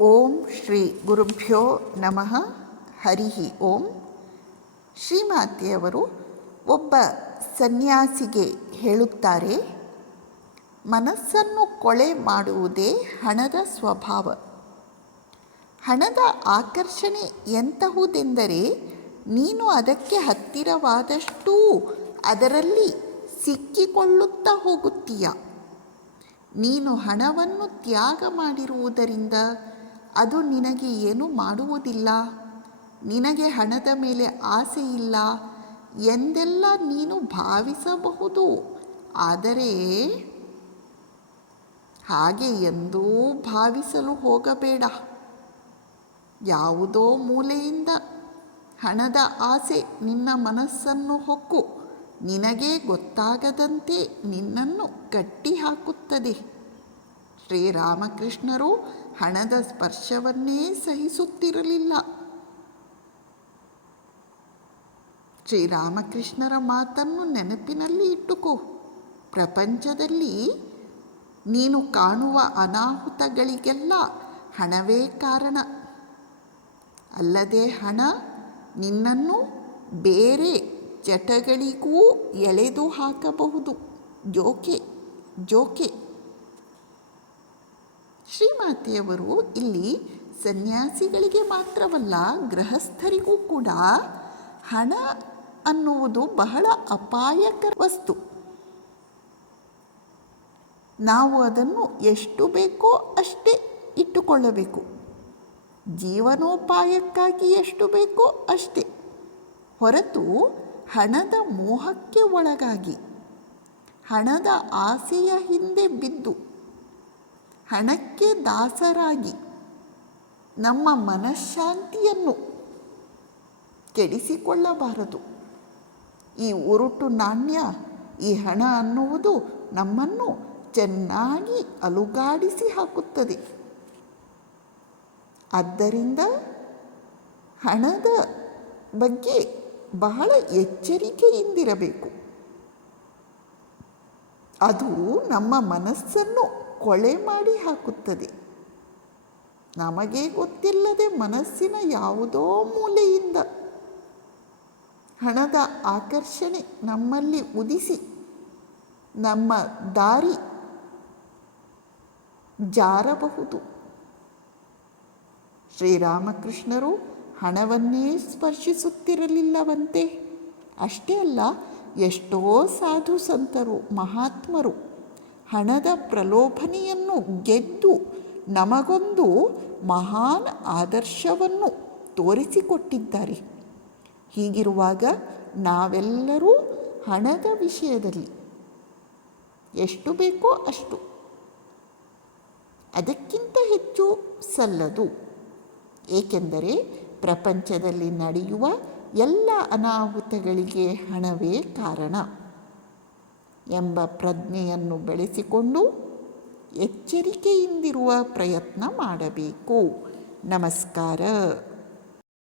ಓಂ ಶ್ರೀ ಗುರುಭ್ಯೋ ನಮಃ. ಹರಿ ಓಂ. ಶ್ರೀಮಾತೆಯವರು ಒಬ್ಬ ಸನ್ಯಾಸಿಗೆ ಹೇಳುತ್ತಾರೆ, ಮನಸ್ಸನ್ನು ಕೊಳೆ ಮಾಡುವುದೇ ಹಣದ ಸ್ವಭಾವ. ಹಣದ ಆಕರ್ಷಣೆ ಎಂತಹುದೆಂದರೆ, ನೀನು ಅದಕ್ಕೆ ಹತ್ತಿರವಾದಷ್ಟೂ ಅದರಲ್ಲಿ ಸಿಕ್ಕಿಕೊಳ್ಳುತ್ತಾ ಹೋಗುತ್ತೀಯ. ನೀನು ಹಣವನ್ನು ತ್ಯಾಗ ಮಾಡಿರುವುದರಿಂದ ಅದು ನಿನಗೆ ಏನು ಮಾಡುವುದಿಲ್ಲ, ನಿನಗೆ ಹಣದ ಮೇಲೆ ಆಸೆ ಇಲ್ಲ ಎಂದೆಲ್ಲ ನೀನು ಭಾವಿಸಬಹುದು. ಆದರೆ ಹಾಗೆ ಎಂದೂ ಭಾವಿಸಲು ಹೋಗಬೇಡ. ಯಾವುದೋ ಮೂಲೆಯಿಂದ ಹಣದ ಆಸೆ ನಿನ್ನ ಮನಸ್ಸನ್ನು ಹೊಕ್ಕು ನಿನಗೇ ಗೊತ್ತಾಗದಂತೆ ನಿನ್ನನ್ನು ಕಟ್ಟಿ ಹಾಕುತ್ತದೆ. ಶ್ರೀರಾಮಕೃಷ್ಣರು ಹಣದ ಸ್ಪರ್ಶವನ್ನೇ ಸಹಿಸುತ್ತಿರಲಿಲ್ಲ. ಶ್ರೀರಾಮಕೃಷ್ಣರ ಮಾತನ್ನು ನೆನಪಿನಲ್ಲಿ ಇಟ್ಟುಕೋ. ಪ್ರಪಂಚದಲ್ಲಿ ನೀನು ಕಾಣುವ ಅನಾಹುತಗಳಿಗೆಲ್ಲ ಹಣವೇ ಕಾರಣ. ಅಲ್ಲದೆ ಹಣ ನಿನ್ನನ್ನು ಬೇರೆ ಚಟಗಳಿಗೂ ಎಳೆದು ಹಾಕಬಹುದು. ಜೋಕೆ. ಶ್ರೀಮಾತೆಯವರು ಇಲ್ಲಿ ಸನ್ಯಾಸಿಗಳಿಗೆ ಮಾತ್ರವಲ್ಲ, ಗೃಹಸ್ಥರಿಗೂ ಕೂಡ ಹಣ ಅನ್ನುವುದು ಬಹಳ ಅಪಾಯಕರ ವಸ್ತು. ನಾವು ಅದನ್ನು ಎಷ್ಟು ಬೇಕೋ ಅಷ್ಟೇ ಇಟ್ಟುಕೊಳ್ಳಬೇಕು. ಜೀವನೋಪಾಯಕ್ಕಾಗಿ ಎಷ್ಟು ಬೇಕೋ ಅಷ್ಟೇ, ಹೊರತು ಹಣದ ಮೋಹಕ್ಕೆ ಒಳಗಾಗಿ, ಹಣದ ಆಸೆಯ ಹಿಂದೆ ಬಿದ್ದು, ಹಣಕ್ಕೆ ದಾಸರಾಗಿ ನಮ್ಮ ಮನಃಶಾಂತಿಯನ್ನು ಕೆಡಿಸಿಕೊಳ್ಳಬಾರದು. ಈ ಉರುಟು ನಾಣ್ಯ, ಈ ಹಣ ಅನ್ನುವುದು ನಮ್ಮನ್ನು ಚೆನ್ನಾಗಿ ಅಲುಗಾಡಿಸಿ ಹಾಕುತ್ತದೆ. ಆದ್ದರಿಂದ ಹಣದ ಬಗ್ಗೆ ಬಹಳ ಎಚ್ಚರಿಕೆಯಿಂದಿರಬೇಕು. ಅದು ನಮ್ಮ ಮನಸ್ಸನ್ನು ಕೊಳೆ ಮಾಡಿ ಹಾಕುತ್ತದೆ. ನಮಗೆ ಗೊತ್ತಿಲ್ಲದೆ ಮನಸ್ಸಿನ ಯಾವುದೋ ಮೂಲೆಯಿಂದ ಹಣದ ಆಕರ್ಷಣೆ ನಮ್ಮಲ್ಲಿ ಉದಿಸಿ ನಮ್ಮ ದಾರಿ ಜಾರಬಹುದು. ಶ್ರೀರಾಮಕೃಷ್ಣರು ಹಣವನ್ನೇ ಸ್ಪರ್ಶಿಸುತ್ತಿರಲಿಲ್ಲವಂತೆ. ಅಷ್ಟೇ ಅಲ್ಲ, ಎಷ್ಟೋ ಸಾಧು ಸಂತರು, ಮಹಾತ್ಮರು ಹಣದ ಪ್ರಲೋಭನೆಯನ್ನು ಗೆದ್ದು ನಮಗೊಂದು ಮಹಾನ್ ಆದರ್ಶವನ್ನು ತೋರಿಸಿಕೊಟ್ಟಿದ್ದಾರೆ. ಹೀಗಿರುವಾಗ ನಾವೆಲ್ಲರೂ ಹಣದ ವಿಷಯದಲ್ಲಿ ಎಷ್ಟು ಬೇಕೋ ಅಷ್ಟು, ಅದಕ್ಕಿಂತ ಹೆಚ್ಚು ಸಲ್ಲದು. ಏಕೆಂದರೆ ಪ್ರಪಂಚದಲ್ಲಿ ನಡೆಯುವ ಎಲ್ಲ ಅನಾಹುತಗಳಿಗೆ ಹಣವೇ ಕಾರಣ ಎಂಬ ಪ್ರಜ್ಞೆಯನ್ನು ಬೆಳೆಸಿಕೊಂಡು ಎಚ್ಚರಿಕೆಯಿಂದಿರುವ ಪ್ರಯತ್ನ ಮಾಡಬೇಕು. ನಮಸ್ಕಾರ.